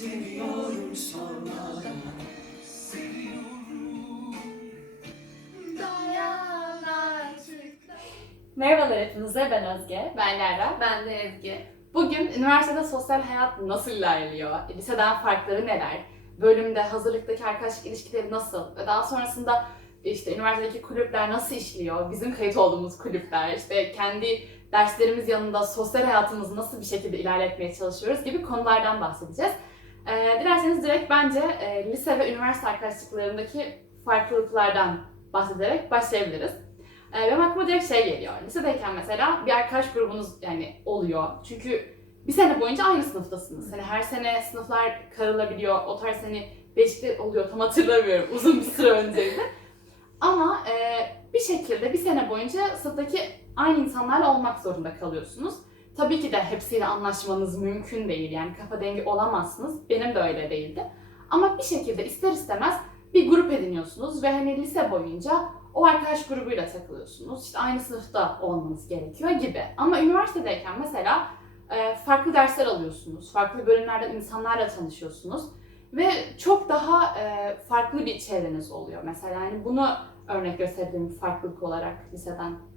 Seviyorum sormadan Merhabalar hepinize, ben Özge. Ben Lara. Ben de Ezgi. Bugün üniversitede sosyal hayat nasıl ilerliyor? Liseden farkları neler? Bölümde hazırlıktaki arkadaşlık ilişkileri nasıl? Ve daha sonrasında işte üniversitedeki kulüpler nasıl işliyor? Bizim kayıt olduğumuz kulüpler, işte kendi derslerimiz yanında sosyal hayatımızı nasıl bir şekilde ilerletmeye çalışıyoruz gibi konulardan bahsedeceğiz. Ee, dilerseniz direkt bence e, lise ve üniversite arkadaşlıklarındaki farklılıklardan bahsederek başlayabiliriz. Ee, benim aklıma direkt şey geliyor. Lisedeyken mesela bir arkadaş grubunuz yani oluyor. Çünkü bir sene boyunca aynı sınıftasınız. Hani her sene sınıflar karılabiliyor. O tarz hani değişiklik oluyor. Tam hatırlamıyorum. Uzun bir süre önceydi. Ama e, bir şekilde bir sene boyunca sınıftaki aynı insanlarla olmak zorunda kalıyorsunuz. Tabii ki de hepsiyle anlaşmanız mümkün değil. Yani kafa dengi olamazsınız. Benim de öyle değildi. Ama bir şekilde ister istemez bir grup ediniyorsunuz ve hani lise boyunca o arkadaş grubuyla takılıyorsunuz. İşte aynı sınıfta olmanız gerekiyor gibi. Ama üniversitedeyken mesela e, farklı dersler alıyorsunuz. Farklı bölümlerden insanlarla tanışıyorsunuz. Ve çok daha e, farklı bir çevreniz oluyor mesela. Yani bunu örnek gösterdiğim farklılık olarak liseden.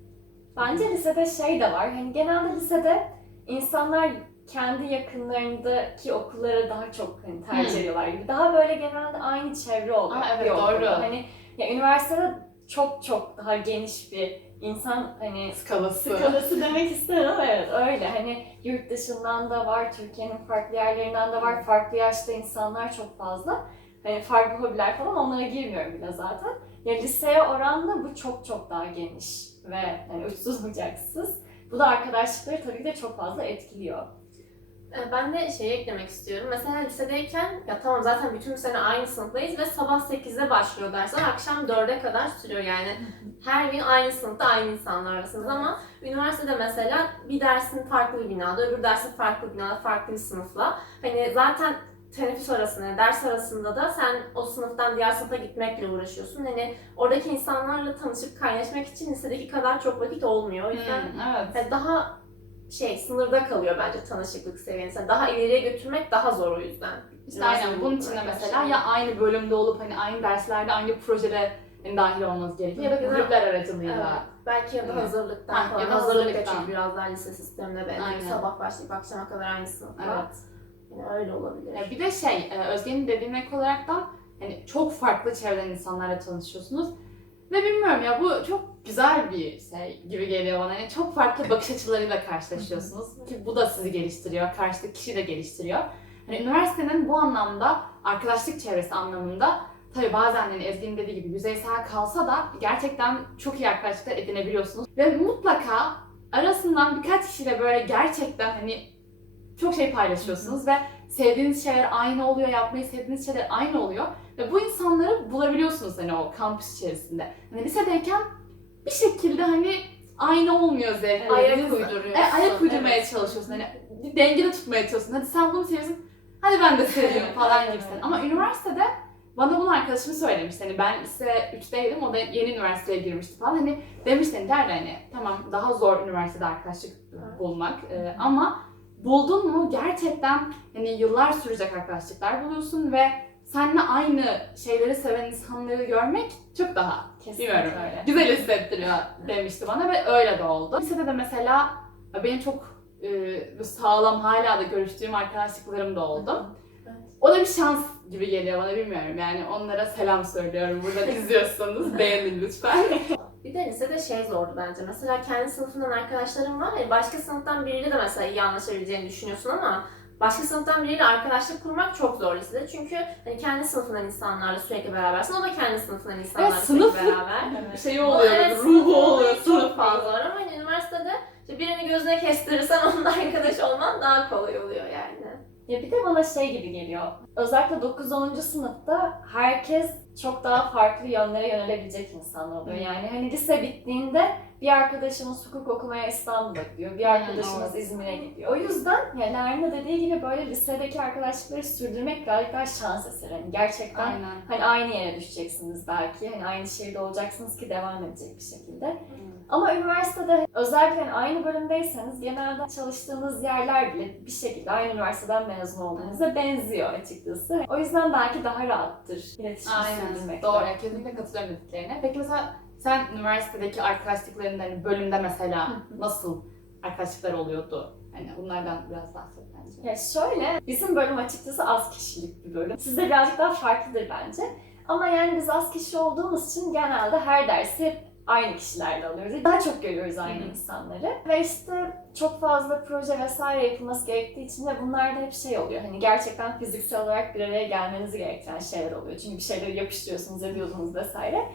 Bence lisede şey de var, hani genelde lisede insanlar kendi yakınlarındaki okullara daha çok hani tercih ediyorlar gibi. Daha böyle genelde aynı çevre oluyor. Aa, evet, okulda. doğru. Hani ya üniversitede çok çok daha geniş bir insan hani Skalası. skalası demek istemem ama evet öyle. Hani yurt dışından da var, Türkiye'nin farklı yerlerinden de var, farklı yaşta insanlar çok fazla. Hani farklı hobiler falan onlara girmiyorum bile zaten. Ya liseye oranla bu çok çok daha geniş ve hani uçsuz bucaksız. Bu da arkadaşlıkları tabii ki de çok fazla etkiliyor. Ee, Ben de şey eklemek istiyorum. Mesela lisedeyken ya tamam zaten bütün sene aynı sınıftayız ve sabah 8'de başlıyor dersler. Akşam 4'e kadar sürüyor yani. Her gün aynı sınıfta aynı insanlarlasınız ama üniversitede mesela bir dersin farklı bir binada, öbür dersin farklı bir binada, farklı bir sınıfla. Hani zaten teneffüs arasında, yani ders arasında da sen o sınıftan diğer sınıfa gitmekle uğraşıyorsun. Hani oradaki insanlarla tanışıp kaynaşmak için lisedeki kadar çok vakit olmuyor. O yüzden Hmm, evet. yani daha şey sınırda kalıyor bence tanışıklık seviyesi. Daha ileriye götürmek daha zor o yüzden. İşte aynen bunun için de mesela ya aynı bölümde olup hani aynı derslerde aynı projede hani dahil olmanız gerekiyor ya da Evet. kulüpler Evet. aracılığıyla. Belki ya da hazırlıktan Ha, falan. ya da hazırlık da hazırlıktan. çünkü biraz daha lise sistemine benziyor. Sabah başlayıp akşama kadar aynı sınıfta. Evet. Yani öyle olabilir. Ya bir de şey, e, Özge'nin dediğine ek olarak da hani çok farklı çevreden insanlarla tanışıyorsunuz. Ve bilmiyorum ya bu çok güzel bir şey gibi geliyor bana. Yani çok farklı bakış açılarıyla karşılaşıyorsunuz. Ki bu da sizi geliştiriyor, karşıdaki kişi de geliştiriyor. Hani üniversitenin bu anlamda, arkadaşlık çevresi anlamında tabii bazen hani Ezgi'nin dediği gibi yüzeysel kalsa da gerçekten çok iyi arkadaşlıklar edinebiliyorsunuz. Ve mutlaka arasından birkaç kişiyle böyle gerçekten hani çok şey paylaşıyorsunuz ve sevdiğiniz şeyler aynı oluyor, yapmayı sevdiğiniz şeyler aynı oluyor. Ve bu insanları bulabiliyorsunuz hani o kampüs içerisinde. Hani lisedeyken bir şekilde hani aynı olmuyor zevk. Ayak uyduruyorsun. E, ayak uydurmaya Evet. çalışıyorsun. Hani dengede tutmaya çalışıyorsun. Hadi sen bunu seviyorsun. Hadi ben de seviyorum falan gibisin. Ama üniversitede bana bunu arkadaşım söylemiş. Hani ben lise 3'teydim. O da yeni üniversiteye girmişti falan. Hani demişti hani derdi hani tamam daha zor üniversitede arkadaşlık bulmak. E, ama buldun mu gerçekten hani yıllar sürecek arkadaşlıklar buluyorsun ve seninle aynı şeyleri seven insanları görmek çok daha Kesinlikle Bilmiyorum. öyle. güzel hissettiriyor demişti bana ve öyle de oldu. Lisede de mesela benim çok e, sağlam hala da görüştüğüm arkadaşlıklarım da oldu. Evet. O da bir şans gibi geliyor bana bilmiyorum yani onlara selam söylüyorum buradan izliyorsanız beğenin lütfen. Bir de lisede şey zordu bence. Mesela kendi sınıfından arkadaşlarım var ya başka sınıftan biriyle de mesela iyi anlaşabileceğini düşünüyorsun ama başka sınıftan biriyle arkadaşlık kurmak çok zor lisede. Çünkü hani kendi sınıfından insanlarla sürekli berabersin. O da kendi sınıfından insanlarla sürekli sınıflık- beraber. Evet. şey O, oluyor, evet, ruhu oluyor, sınıf çok fazla var ama hani üniversitede işte birini gözüne kestirirsen onunla arkadaş olman daha kolay oluyor yani. Ya bir de bana şey gibi geliyor. Özellikle 9-10. sınıfta herkes çok daha farklı yönlere yönelebilecek insanlar oluyor. Yani hani lise bittiğinde bir arkadaşımız hukuk okumaya İstanbul'a gidiyor, bir arkadaşımız. İzmir'e gidiyor. O yüzden yani de dediği gibi böyle lisedeki arkadaşlıkları sürdürmek birazcık daha şans eseri. Hani gerçekten Aynen. hani aynı yere düşeceksiniz belki. Hani aynı şehirde olacaksınız ki devam edecek bir şekilde. Ama üniversitede özellikle aynı bölümdeyseniz genelde çalıştığınız yerler bile bir şekilde aynı üniversiteden mezun olduğunuzda benziyor açıkçası. O yüzden belki daha rahattır iletişim sürdürmek. Doğru. Kesinlikle katılıyorum dediklerine. Peki mesela sen üniversitedeki arkadaşlıkların hani bölümde mesela nasıl arkadaşlıklar oluyordu? Hani bunlardan biraz bahset bence. Ya şöyle, bizim bölüm açıkçası az kişilik bir bölüm. Sizde birazcık daha farklıdır bence. Ama yani biz az kişi olduğumuz için genelde her dersi aynı kişilerle alıyoruz. Daha çok görüyoruz aynı Hı insanları. Ve işte çok fazla proje vesaire yapılması gerektiği için de bunlarda hep şey oluyor. Hani gerçekten fiziksel olarak bir araya gelmenizi gerektiren şeyler oluyor. Çünkü bir şeyleri yapıştırıyorsunuz, ediyorsunuz vesaire.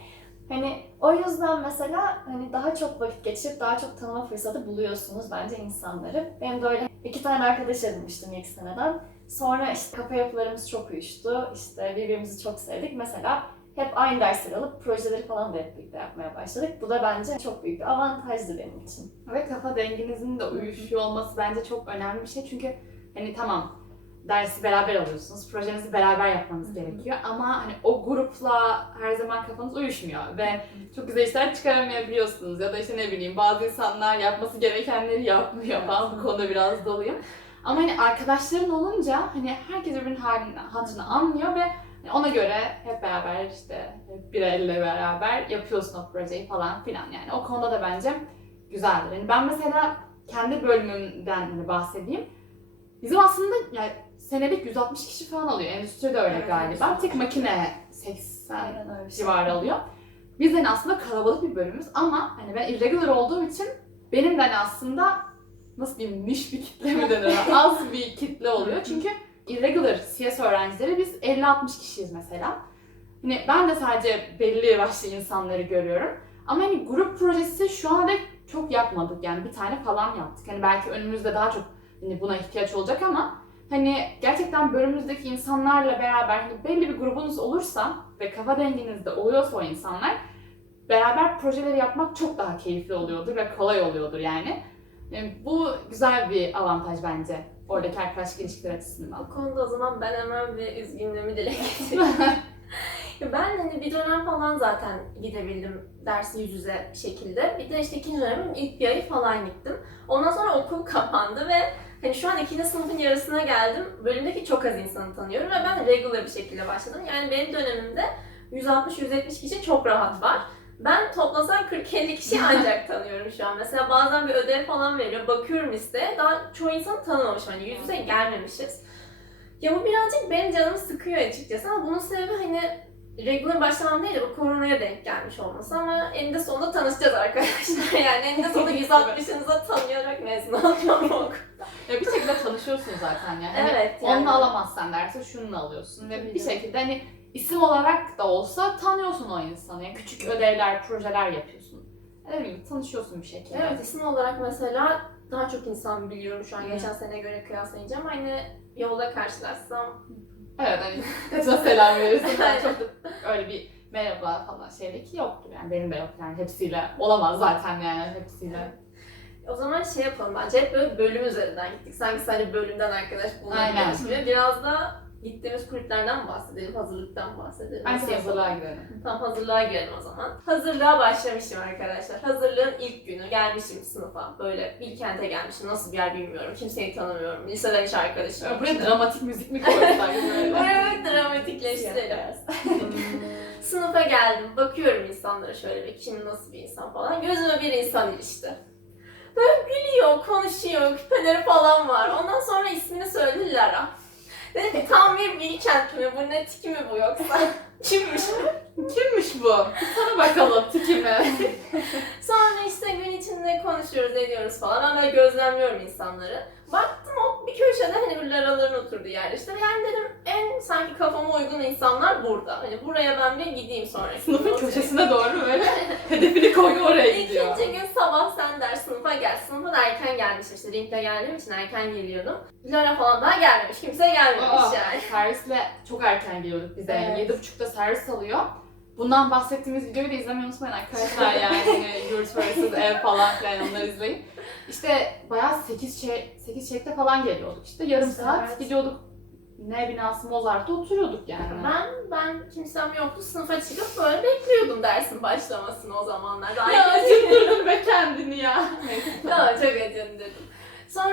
Hani o yüzden mesela hani daha çok vakit geçirip daha çok tanıma fırsatı buluyorsunuz bence insanları. Benim de öyle iki tane arkadaş edinmiştim ilk seneden. Sonra işte kafa yapılarımız çok uyuştu. İşte birbirimizi çok sevdik. Mesela hep aynı dersleri alıp projeleri falan da hep birlikte yapmaya başladık. Bu da bence çok büyük bir avantajdı benim için. Ve kafa dengenizin de uyuşuyor olması bence çok önemli bir şey. Çünkü hani tamam dersi beraber alıyorsunuz, projenizi beraber yapmanız gerekiyor ama hani o grupla her zaman kafanız uyuşmuyor ve çok güzel işler çıkaramayabiliyorsunuz ya da işte ne bileyim bazı insanlar yapması gerekenleri yapmıyor falan bu konuda biraz doluyum. Ama hani arkadaşların olunca hani herkes birbirinin halini, hatırını anlıyor ve ona göre hep beraber işte bir elle beraber yapıyorsun o projeyi falan filan yani o konuda da bence güzeldir. Yani ben mesela kendi bölümümden hani bahsedeyim. Bizim aslında yani senelik 160 kişi falan alıyor. Endüstri de öyle Evet, galiba. Bir tek makine 80 Aynen öyle bir şey. civarı alıyor. Biz hani aslında kalabalık bir bölümümüz ama hani ben irregular olduğum için benim de hani aslında nasıl diyeyim niş bir kitle mi denir? Az bir kitle oluyor. Çünkü irregular CS öğrencileri biz 50-60 kişiyiz mesela. Hani ben de sadece belli başlı insanları görüyorum. Ama hani grup projesi şu ana dek çok yapmadık yani bir tane falan yaptık. Hani belki önümüzde daha çok hani buna ihtiyaç olacak ama hani gerçekten bölümümüzdeki insanlarla beraber hani belli bir grubunuz olursa ve kafa dengenizde oluyorsa o insanlar beraber projeleri yapmak çok daha keyifli oluyordur ve kolay oluyordur yani. Yani bu güzel bir avantaj bence oradaki arkadaşlık ilişkiler açısından. Bu konuda o zaman ben hemen bir üzgünlüğümü dile getireyim. Ben hani bir dönem falan zaten gidebildim dersi yüz yüze bir şekilde. Bir de işte ikinci dönemin ilk bir ayı falan gittim. Ondan sonra okul kapandı ve hani şu an ikinci sınıfın yarısına geldim. Bölümdeki çok az insanı tanıyorum ve ben regular bir şekilde başladım. Yani benim dönemimde 160-170 kişi çok rahat var. Ben toplasan 40-50 kişi ancak tanıyorum şu an. Mesela bazen bir ödev falan veriyor. Bakıyorum listeye. Daha çoğu insanı tanımamışım. Hani yüz yüze gelmemişiz. Ya bu birazcık benim canımı sıkıyor açıkçası ama bunun sebebi hani regular başlamam değil de bu koronaya denk gelmiş olması ama eninde sonunda tanışacağız arkadaşlar. Yani eninde sonunda 160'ınıza tanıyarak mezun olacağım o Ya bir şekilde tanışıyorsun zaten yani. Hani Evet yani. Onunla alamazsan derse şununla alıyorsun ve bir şekilde hani isim olarak da olsa tanıyorsun o insanı. Yani küçük ödevler, projeler yapıyorsun. Ne bileyim tanışıyorsun bir şekilde. Evet isim olarak mesela daha çok insan biliyorum şu an Hı. geçen sene göre kıyaslayınca ama hani yolda karşılaşsam Evet hani kaçına selam verirsin. Ben çok da öyle bir merhaba falan şeydeki yoktur yani benim de yok yani hepsiyle olamaz zaten yani hepsiyle. o zaman şey yapalım bence hep böyle bölüm üzerinden gittik. Sanki sadece bölümden arkadaş bulabiliyoruz gibi. Biraz da gittiğimiz kulüplerden bahsedelim, hazırlıktan bahsedelim. Bence Nasıl yapalım? hazırlığa gidelim. Tam hazırlığa girelim o zaman. Hazırlığa başlamışım arkadaşlar. Hazırlığın ilk günü gelmişim sınıfa. Böyle Bilkent'e gelmişim. Nasıl bir yer bilmiyorum. Kimseyi tanımıyorum. Liseden hiç arkadaşım yok. Buraya dramatik müzik mi koysak? Buraya dramatikleştirelim. Sınıfa geldim. Bakıyorum insanlara şöyle bir kim nasıl bir insan falan. Gözüme bir insan ilişti. Böyle gülüyor, konuşuyor, küpeleri falan var. Ondan sonra ismini söyledi Lara. Dedim ki tam bir Bilkent mi bu ne tiki mi bu yoksa? Kimmiş bu? Kimmiş bu? Sana bakalım tikimi. Sonra işte gün içinde konuşuyoruz, ediyoruz falan. Ben böyle gözlemliyorum insanları. Baktım o bir köşede hani bir laraların oturduğu yerde işte. Yani dedim en sanki kafama uygun insanlar burada. Hani buraya ben bir gideyim sonra. Sınıfın köşesine doğru böyle hedefini koyuyor oraya gidiyor. İkinci gün sabah sen ders sınıfa gel. Sınıfa da erken gelmişim işte. Linkle geldiğim için erken geliyordum. Lara falan daha gelmemiş. Kimse gelmemiş Aa, yani. servisle çok erken geliyorduk bize. Evet. Yedi buçukta servis alıyor. Bundan bahsettiğimiz videoyu da izlemeyi unutmayın arkadaşlar yani yurt vs ev falan filan onları izleyin. İşte bayağı 8 şey 8 çeyrekte falan geliyorduk işte yarım İşte saat evet. gidiyorduk ne binası Mozart'ta oturuyorduk yani. Ben ben kimsem yoktu. Sınıfa çıkıp böyle bekliyordum dersin başlamasını o zamanlar. ya acındırdın be kendini ya. Acındırdım.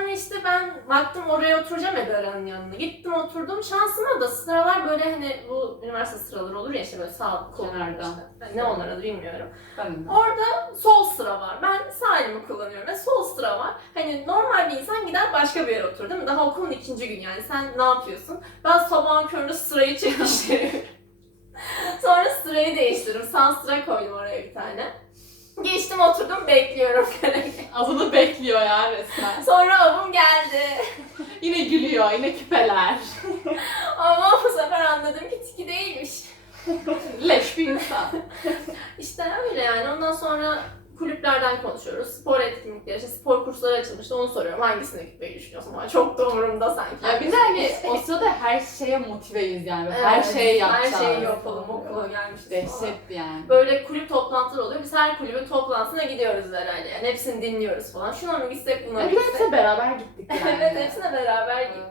Sonra işte ben baktım oraya oturacağım Edara'nın yanına. Gittim oturdum. Şansıma da sıralar böyle hani bu üniversite sıraları olur ya işte böyle sağ Kenarda. işte. Ne onlar adı bilmiyorum. Ben de. Orada sol sıra var. Ben sağ elimi kullanıyorum ve sol sıra var. Hani normal bir insan gider başka bir yere oturur değil mi? Daha okulun ikinci gün yani. Sen ne yapıyorsun? Ben sabahın köründe sırayı çekiştiriyorum. Sonra sırayı değiştiririm. Sağ sıra koydum oraya bir tane. Geçtim oturdum bekliyorum. Azını bekliyor ya resmen. Sonra avım geldi. Yine gülüyor, yine küpeler. Ama bu sefer anladım ki tiki değilmiş. Leş bir insan. İşte öyle yani. Ondan sonra kulüplerden konuşuyoruz. Spor etkinlikleri, işte spor kursları açılmıştı. Onu soruyorum. Hangisine gitmeyi düşünüyorsun? Ama çok da umurumda sanki. Ya bir de hani o sırada her şeye motiveyiz yani. her Evet, şeyi yapacağız. Her şeyi yapalım. Okula gelmişiz. Dehşetti yani. Böyle kulüp toplantıları oluyor. Biz her kulübün toplantısına gidiyoruz herhalde. Yani hepsini dinliyoruz falan. Şuna mı gitsek, buna mı gitsek? hepsi beraber gittik yani. evet, hepsine beraber gittik.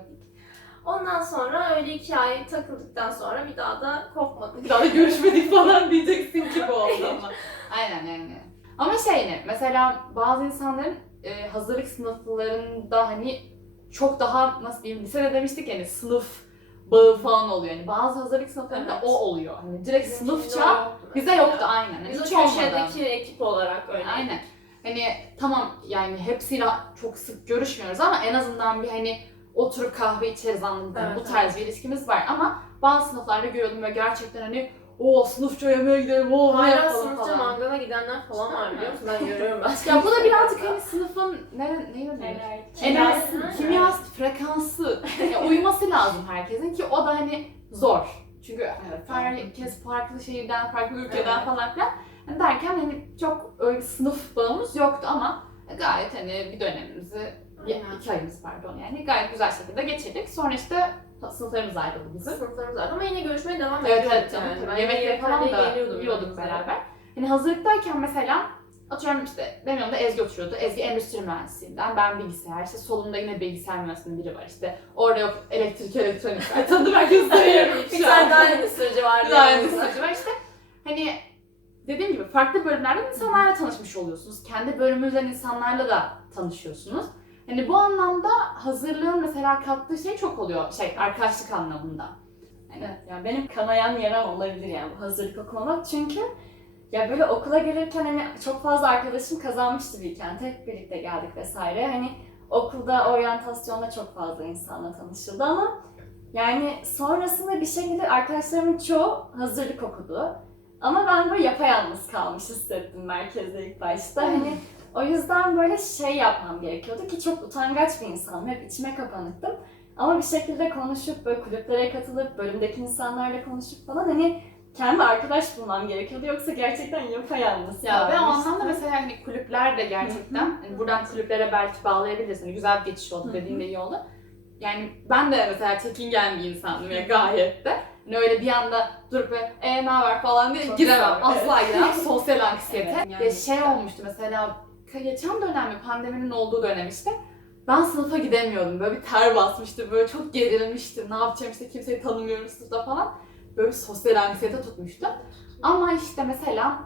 Ondan sonra öyle iki ay takıldıktan sonra bir daha da kopmadık. Bir daha da görüşmedik falan diyeceksin gibi oldu ama. Aynen yani. Ama şey ne, mesela bazı insanların e, hazırlık sınıflarında hani çok daha nasıl diyeyim, lisede demiştik yani sınıf bağı falan oluyor. Yani bazı hazırlık sınıflarında Evet. o oluyor. Hani direkt Bizde sınıfça bize yoktu aynen. Yani Biz hiç köşedeki ekip olarak öyle. Aynen. Hani tamam yani hepsiyle çok sık görüşmüyoruz ama en azından bir hani oturup kahve içeriz anladın Evet, Bu tarz bir ilişkimiz var ama bazı sınıflarda görüyordum ve gerçekten hani o sınıfça yemeğe gidelim, o ne Hala yapalım sınıfça falan. mangala gidenler falan var biliyor musun? Ben görüyorum ben. Ya bu da birazcık hani sınıfın ne neydi? Enerji. Enerjisi, kimyası, frekansı yani uyuması lazım herkesin ki o da hani zor. Çünkü herkes farklı şehirden, farklı ülkeden Evet. falan filan. Hani derken hani çok öyle sınıf bağımız yoktu ama gayet hani bir dönemimizi, Aynen. iki ayımız pardon yani gayet güzel şekilde geçirdik. Sonra işte sınıflarımız ayrıldı bizim. Sınıflarımız var ama yine görüşmeye devam Evet ediyorduk evet canım. yani. Ben Yemekleri falan da yiyorduk beraber. Hani hazırlıktayken mesela atıyorum işte benim yanımda Ezgi oturuyordu. Ezgi endüstri mühendisliğinden, ben bilgisayar. İşte solumda yine bilgisayar mühendisliğinin biri var. İşte orada yok elektrik, elektronik. Ay tanıdım herkesi sayıyorum Bir tane an. daha endüstrici vardı. Bir daha endüstrici var işte. Hani dediğim gibi farklı bölümlerden insanlarla tanışmış oluyorsunuz. Kendi bölümünüzden insanlarla da tanışıyorsunuz. Hani bu anlamda hazırlığın mesela kattığı şey çok oluyor. Şey arkadaşlık anlamında. Evet, yani benim kanayan yaram olabilir yani bu hazırlık okumak. Çünkü ya böyle okula gelirken hani çok fazla arkadaşım kazanmıştı Bilkent. Hep birlikte geldik vesaire. Hani okulda oryantasyonda çok fazla insanla tanışıldı ama yani sonrasında bir şekilde arkadaşlarımın çoğu hazırlık okudu. Ama ben böyle yapayalnız kalmış hissettim merkezde ilk başta. Hani o yüzden böyle şey yapmam gerekiyordu ki çok utangaç bir insanım. Hep içime kapanıktım. Ama bir şekilde konuşup böyle kulüplere katılıp bölümdeki insanlarla konuşup falan hani kendime arkadaş bulmam gerekiyordu. Yoksa gerçekten yapayalnız Ya ve o kalmıştım. anlamda mesela hani kulüpler de gerçekten hani buradan kulüplere belki bağlayabiliriz. Hani güzel bir geçiş oldu Hı hı. dediğin de iyi oldu. Yani ben de mesela çekingen bir insandım ya gayet de. Hani öyle bir anda durup böyle e ne haber falan diye giremem. Asla giremem. Sosyal anksiyete. Evet, yani ya şey olmuştu mesela geçen dönem mi pandeminin olduğu dönem işte ben sınıfa gidemiyordum. Böyle bir ter basmıştı. Böyle çok gerilmiştim. Ne yapacağım işte kimseyi tanımıyorum sınıfta falan. Böyle bir sosyal anksiyete tutmuştu. Ama işte mesela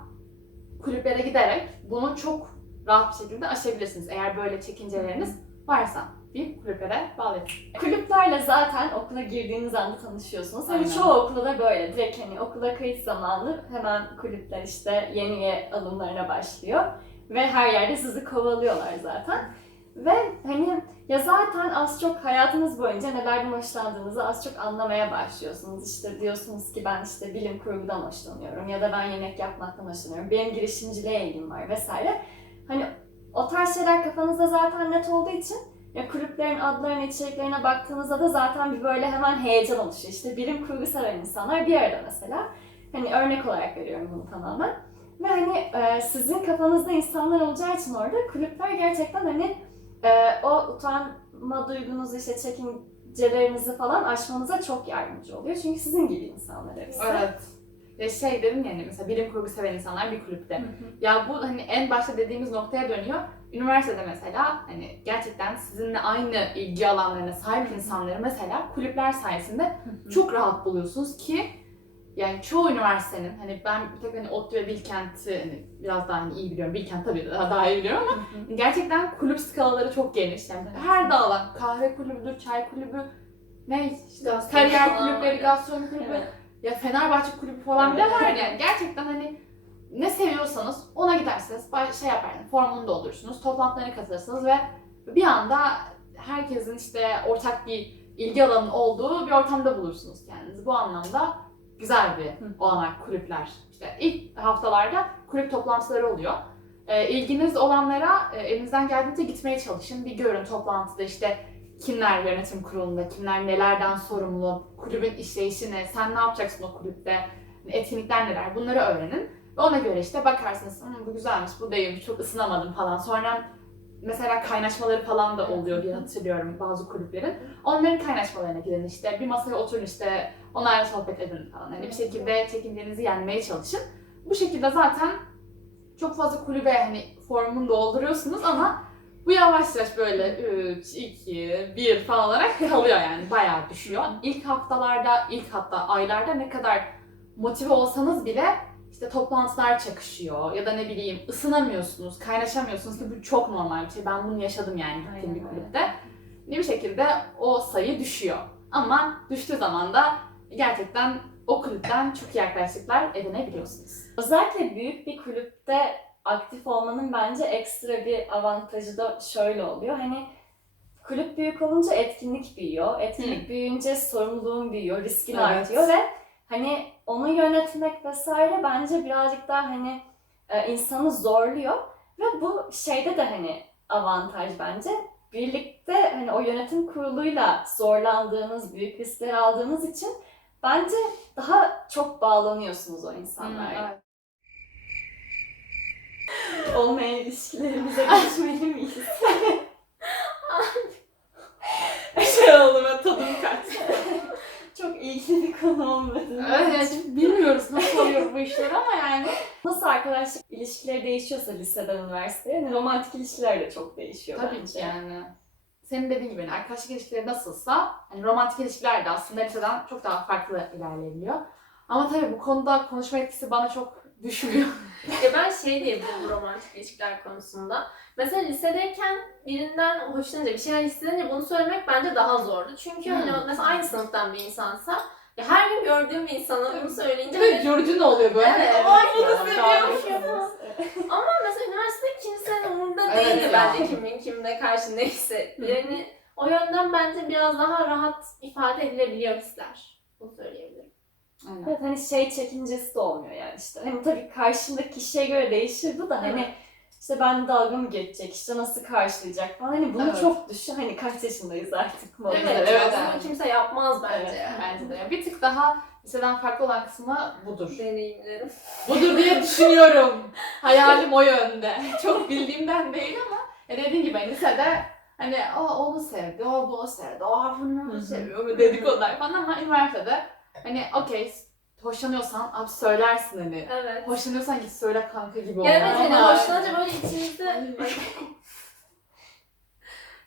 kulüplere giderek bunu çok rahat bir şekilde aşabilirsiniz. Eğer böyle çekinceleriniz varsa bir kulüplere bağlayın. Kulüplerle zaten okula girdiğiniz anda tanışıyorsunuz. Hani Aynen. çoğu okulda da böyle. Direkt hani okula kayıt zamanı hemen kulüpler işte yeni alımlarına başlıyor. Ve her yerde sizi kovalıyorlar zaten. Ve hani ya zaten az çok hayatınız boyunca nelerden hoşlandığınızı az çok anlamaya başlıyorsunuz. İşte diyorsunuz ki ben işte bilim kurgudan hoşlanıyorum ya da ben yemek yapmaktan hoşlanıyorum. Benim girişimciliğe ilgim var vesaire. Hani o tarz şeyler kafanızda zaten net olduğu için ya kulüplerin adlarına, içeriklerine baktığınızda da zaten bir böyle hemen heyecan oluşuyor. İşte bilim kurgu seven insanlar bir arada mesela. Hani örnek olarak veriyorum bunu tamamen. Ve hani e, sizin kafanızda insanlar olacağı için orada kulüpler gerçekten hani e, o utanma duygunuzu işte çekincelerinizi falan aşmanıza çok yardımcı oluyor. Çünkü sizin gibi insanlar hepsi. Evet. Ya şey dedim yani mesela bilim kurgu seven insanlar bir kulüpte. Ya bu hani en başta dediğimiz noktaya dönüyor. üniversitede mesela hani gerçekten sizinle aynı ilgi alanlarına sahip insanları mesela kulüpler sayesinde çok rahat buluyorsunuz ki yani çoğu üniversitenin hani ben bir tek hani ODTÜ ve Bilkent'i hani biraz daha hani iyi biliyorum. Bilkent tabii daha, daha iyi biliyorum ama gerçekten kulüp skalaları çok geniş. Yani her dağılan kahve kulübüdür, çay kulübü, ne işte kariyer kulüpleri, gastronomi kulübü, Evet. ya Fenerbahçe kulübü falan bile var yani. Gerçekten hani ne seviyorsanız ona gidersiniz, şey yapar yani formunu doldurursunuz, toplantılarına katılırsınız ve bir anda herkesin işte ortak bir ilgi alanının olduğu bir ortamda bulursunuz kendinizi. Bu anlamda güzel bir Hı. olanak kulüpler. İşte ilk haftalarda kulüp toplantıları oluyor. E, ilginiz olanlara e, elinizden geldiğince gitmeye çalışın. Bir görün toplantıda işte kimler yönetim kurulunda, kimler nelerden sorumlu, kulübün işleyişi ne, sen ne yapacaksın o kulüpte, etkinlikler neler bunları öğrenin. Ve ona göre işte bakarsınız "Hmm, bu güzelmiş, bu değilmiş, çok ısınamadım falan. Sonra mesela kaynaşmaları falan da oluyor diye hatırlıyorum bazı kulüplerin. Onların kaynaşmalarına gidin işte bir masaya oturun işte onlarla sohbet edin falan. Hani bir şekilde çekindiğinizi yenmeye çalışın. Bu şekilde zaten çok fazla kulübe hani formunu dolduruyorsunuz ama bu yavaş yavaş böyle 3, 2, 1 falan olarak kalıyor yani bayağı düşüyor. İlk haftalarda, ilk hatta aylarda ne kadar motive olsanız bile işte toplantılar çakışıyor ya da ne bileyim ısınamıyorsunuz, kaynaşamıyorsunuz ki bu çok normal bir şey. Ben bunu yaşadım yani gittiğim bir kulüpte. Bir şekilde o sayı düşüyor. Ama düştüğü zaman da gerçekten o kulüpten çok iyi arkadaşlıklar edinebiliyorsunuz. Özellikle büyük bir kulüpte aktif olmanın bence ekstra bir avantajı da şöyle oluyor. Hani kulüp büyük olunca etkinlik büyüyor. Etkinlik büyüyünce sorumluluğun büyüyor, riskin Evet. artıyor ve hani onu yönetmek vesaire bence birazcık daha hani e, insanı zorluyor. Ve bu şeyde de hani avantaj bence. Birlikte hani o yönetim kuruluyla zorlandığınız, büyük riskler aldığınız için bence daha çok bağlanıyorsunuz o insanlarla. Evet. olmayan ilişkilerimize geçmeli miyiz? şey oldu ben tadım kaçtı. İlgili konu olmadı. Evet, bilmiyoruz nasıl oluyor bu işler ama yani. Nasıl arkadaşlık ilişkileri değişiyorsa liseden üniversiteye, yani romantik ilişkiler de çok değişiyor Tabii bence. ki yani. Senin dediğin gibi yani arkadaşlık ilişkileri nasılsa hani romantik ilişkiler de aslında liseden çok daha farklı ilerleyebiliyor. Ama tabii bu konuda konuşma etkisi bana çok düşmüyor. Ya ben şey diyebilirim bu romantik ilişkiler konusunda. Mesela lisedeyken birinden hoşlanınca, bir şeyler hissedince bunu söylemek bence daha zordu. Çünkü hani Hmm. mesela aynı sınıftan bir insansa ya her gün gördüğüm bir insana bunu söyleyince hani Yorucu ne oluyor böyle? Evet, Hani, ay, "Aa, bunu ya, seviyormuş gayet ya." iyi." Ama mesela üniversitede kimsenin umurunda Evet değildi ya. bence kimin kimle karşı ne hissettiği. Yani o yönden bence biraz daha rahat ifade edilebiliyor hisler. Bunu söyleyebilirim. Aynen. Evet hani şey çekincesi de olmuyor yani işte. Hani tabii karşındaki kişiye göre değişir bu da hani işte ben dalga mı geçecek, işte nasıl karşılayacak falan. Hani bunu Evet. çok düşün. Hani kaç yaşındayız artık. Evet, Evet, evet, evet. aslında kimse yapmaz bence. Evet. Bence de. Bir tık daha liseden farklı olan kısmı budur. Deneyimlerim. Budur diye düşünüyorum. Hayalim o yönde. Çok bildiğimden değil ama ya dediğin gibi hani lisede hani o onu sevdi, o bunu sevdi, o bunu seviyor dedikodular falan ama üniversitede hani okey hoşlanıyorsan abi söylersin hani. Evet. Hoşlanıyorsan git söyle kanka gibi ol. Ya evet hani Ama- hoşlanınca böyle içinizde Ay.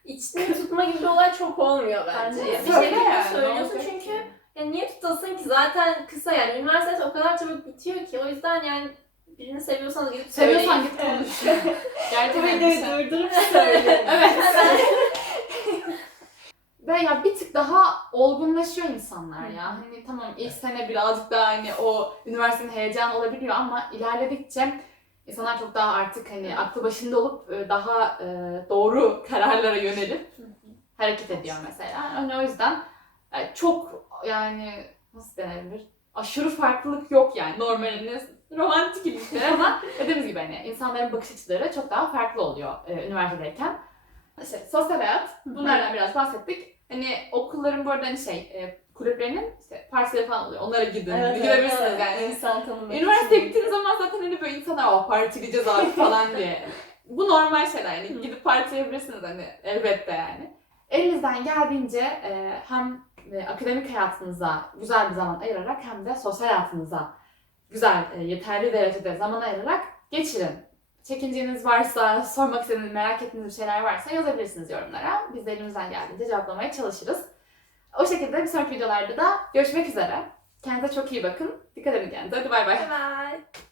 içini tutma gibi bir olay çok olmuyor bence. Bence bir Söyle şekilde yani, söylüyorsun çünkü ya niye tutasın ki zaten kısa yani üniversitesi o kadar çabuk bitiyor ki o yüzden yani birini seviyorsanız gidip söyleyin. Seviyorsan git konuş. Gerçekten şey- durdurup söyleyin. Evet. Ve ya bir tık daha olgunlaşıyor insanlar ya. Hani tamam ilk sene birazcık daha hani o üniversitenin heyecanı olabiliyor ama ilerledikçe insanlar çok daha artık hani aklı başında olup e, daha e, doğru kararlara yönelip hareket ediyor mesela. Hani o yüzden e, çok yani nasıl denebilir? Aşırı farklılık yok yani normaliniz romantik ilişkiler ama dediğimiz gibi hani insanların bakış açıları çok daha farklı oluyor üniversitedeyken. İşte sosyal hayat, bunlardan biraz bahsettik. Hani okulların bu arada hani şey, e, kulüplerinin işte partileri falan oluyor. Onlara gidin, Evet, gidebilirsiniz evet, yani. İnsan tanımak Üniversiteye gittiğiniz zaman zaten hani böyle insanlar o partileyeceğiz abi falan diye. Bu normal şeyler yani gidip partileyebilirsiniz hani elbette yani. Elinizden geldiğince e, hem e, akademik hayatınıza güzel bir zaman ayırarak hem de sosyal hayatınıza güzel, e, yeterli derecede zaman ayırarak geçirin. Çekinceniz varsa, sormak istediğiniz, merak ettiğiniz bir şeyler varsa yazabilirsiniz yorumlara. Biz de elimizden geldiğince cevaplamaya çalışırız. O şekilde bir sonraki videolarda da görüşmek üzere. Kendinize çok iyi bakın. Dikkat edin kendinize. Hadi bay bay. Bye bye.